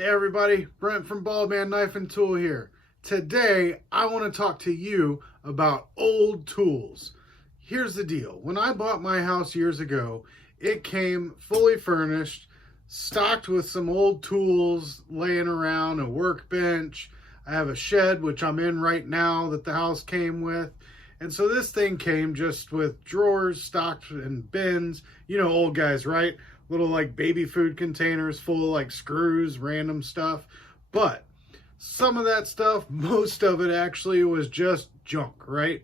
Hey everybody, Brent from Baldman Knife and Tool here. Today I want to talk to you about old tools. Here's the deal. When I bought my house years ago, it came fully furnished, stocked with some old tools laying around, a workbench. I have a shed, which I'm in right now, that the house came with. And so this thing came just with drawers stocked in bins. You know, old guys, right? Little like baby food containers full of like screws, random stuff. But some of that stuff, most of it actually was just junk, right?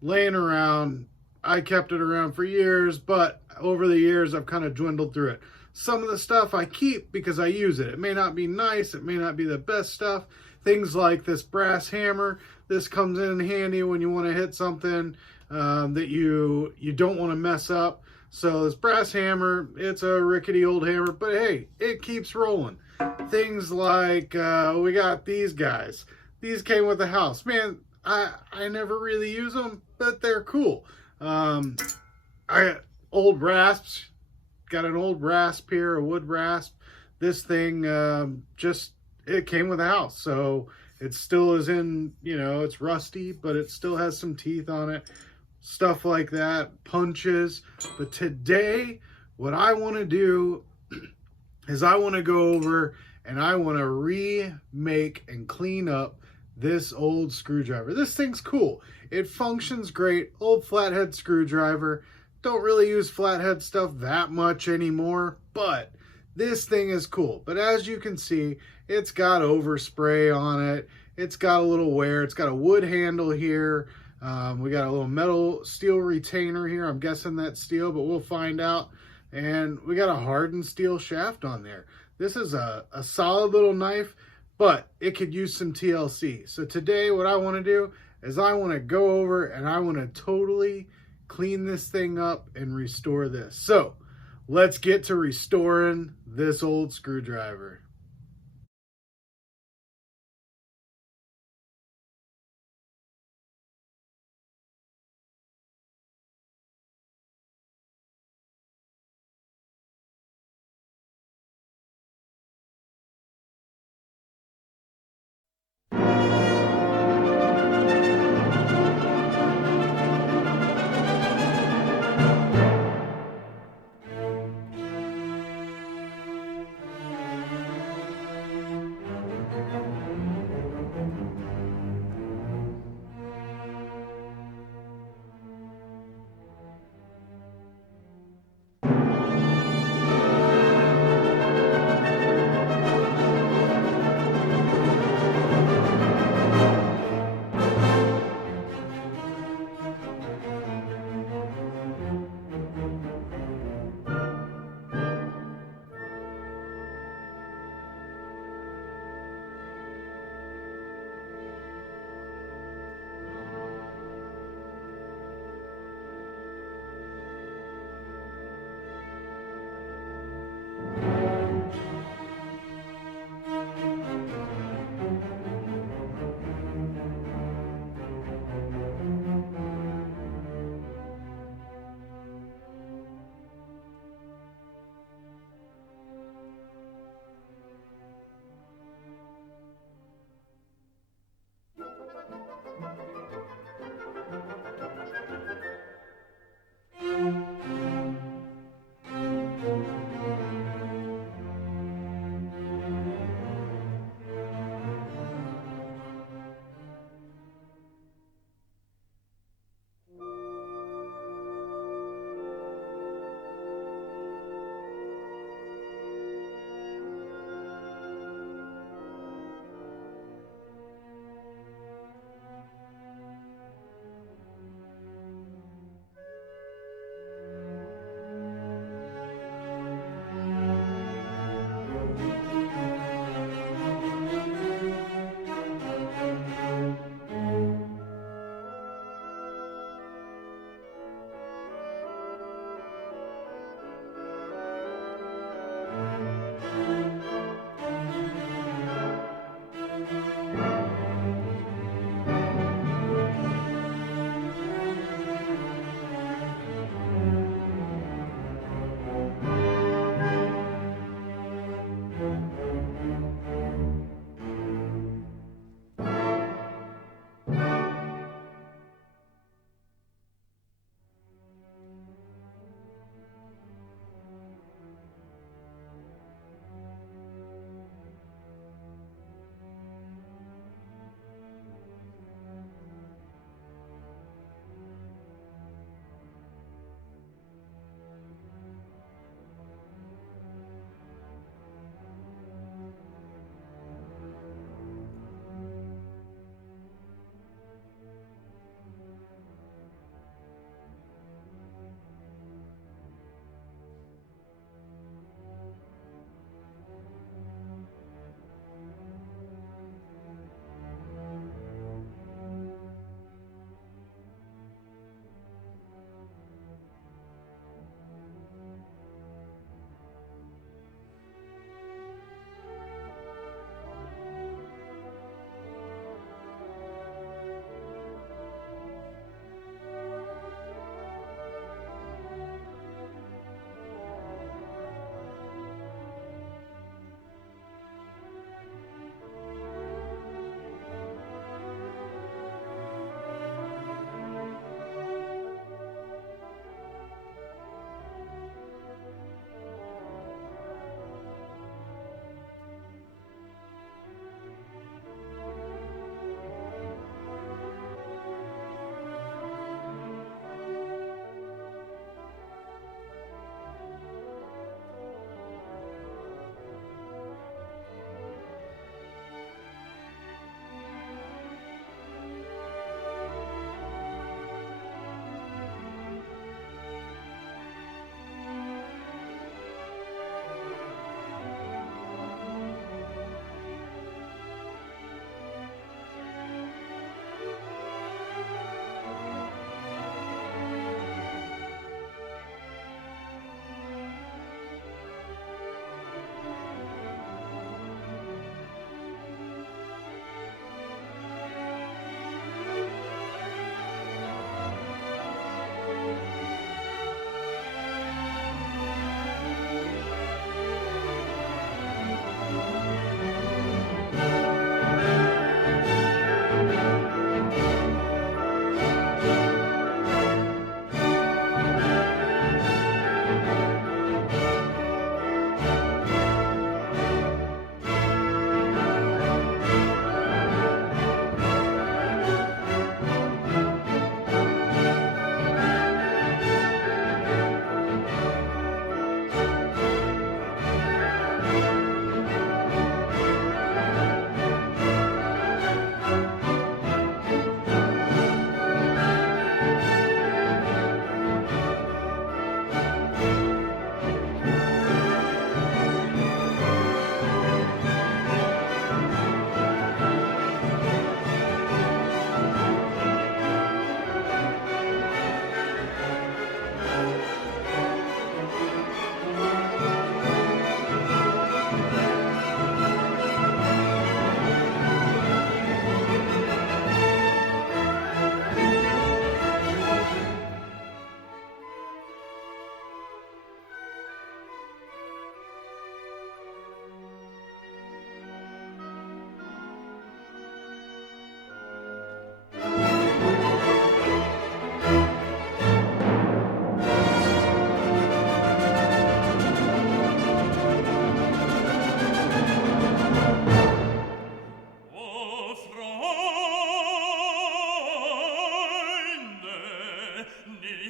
Laying around. I kept it around for years, but over the years I've kind of dwindled through it. Some of the stuff I keep because I use it. It may not be nice, it may not be the best stuff. Things like this brass hammer. This comes in handy when you want to hit something that you don't want to mess up. So this brass hammer, it's a rickety old hammer, but hey, it keeps rolling. Things like we got these guys. These came with the house. Man, I never really use them, but they're cool. Old rasps. Got an old rasp here, a wood rasp. This thing it came with the house, so it still is in, it's rusty, but it still has some teeth on it. Stuff like that, punches. But today, what I want to do is I want to go over and I want to remake and clean up this old screwdriver. This thing's cool. It functions great. Old flathead screwdriver. Don't really use flathead stuff that much anymore, but this thing is cool. But as you can see, it's got overspray on it. It's got a little wear. It's got a wood handle here. We got a little metal steel retainer here. I'm guessing that's steel, but we'll find out. And we got a hardened steel shaft on there. This is a solid little knife, but it could use some TLC. So today what I want to do is I want to go over and I want to totally clean this thing up and restore this. So let's get to restoring this old screwdriver.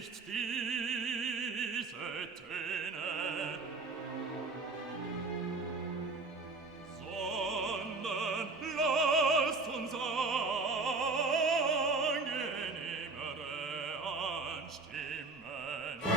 nicht diese Töne, sondern lasst uns angenehmere anstimmen und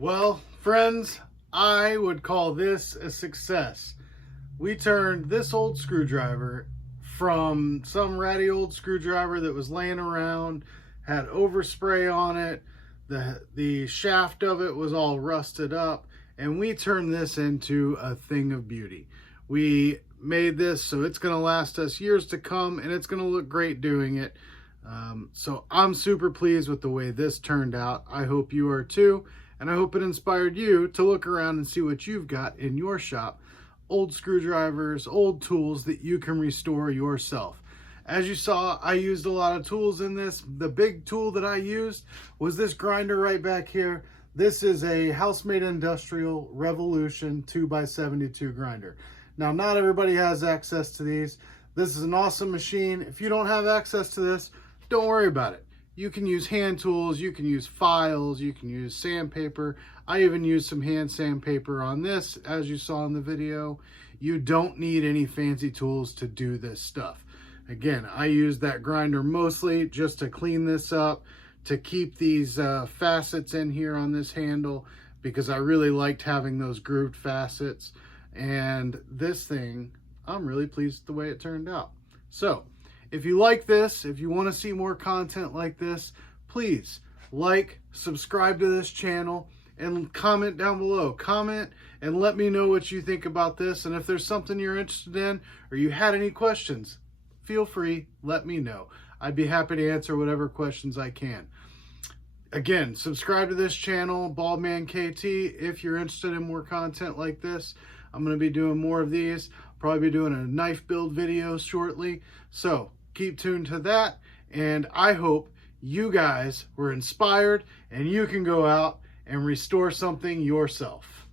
Well, friends, I would call this a success. We turned this old screwdriver from some ratty old screwdriver that was laying around, had overspray on it, the shaft of it was all rusted up, and we turned this into a thing of beauty. We made this so it's going to last us years to come, and it's going to look great doing it. So I'm super pleased with the way this turned out. I hope you are too, and I hope it inspired you to look around and see what you've got in your shop. Old screwdrivers, old tools that you can restore yourself. As you saw, I used a lot of tools in this. The big tool that I used was this grinder right back here. This is a House-Made Industrial Revolution 2x72 grinder. Now, not everybody has access to these. This is an awesome machine. If you don't have access to this, don't worry about it. You can use hand tools, you can use files, you can use sandpaper. I even used some hand sandpaper on this, as you saw in the video. You don't need any fancy tools to do this stuff. Again, I use that grinder mostly just to clean this up, to keep these facets in here on this handle, because I really liked having those grooved facets. And this thing, I'm really pleased with the way it turned out. So, if you like this, if you want to see more content like this, please like, subscribe to this channel, and comment down below. Comment and let me know what you think about this. And if there's something you're interested in or you had any questions, feel free, let me know. I'd be happy to answer whatever questions I can. Again, subscribe to this channel, Baldman KT, if you're interested in more content like this. I'm going to be doing more of these. Probably be doing a knife build video shortly. So keep tuned to that. And I hope you guys were inspired and you can go out and restore something yourself.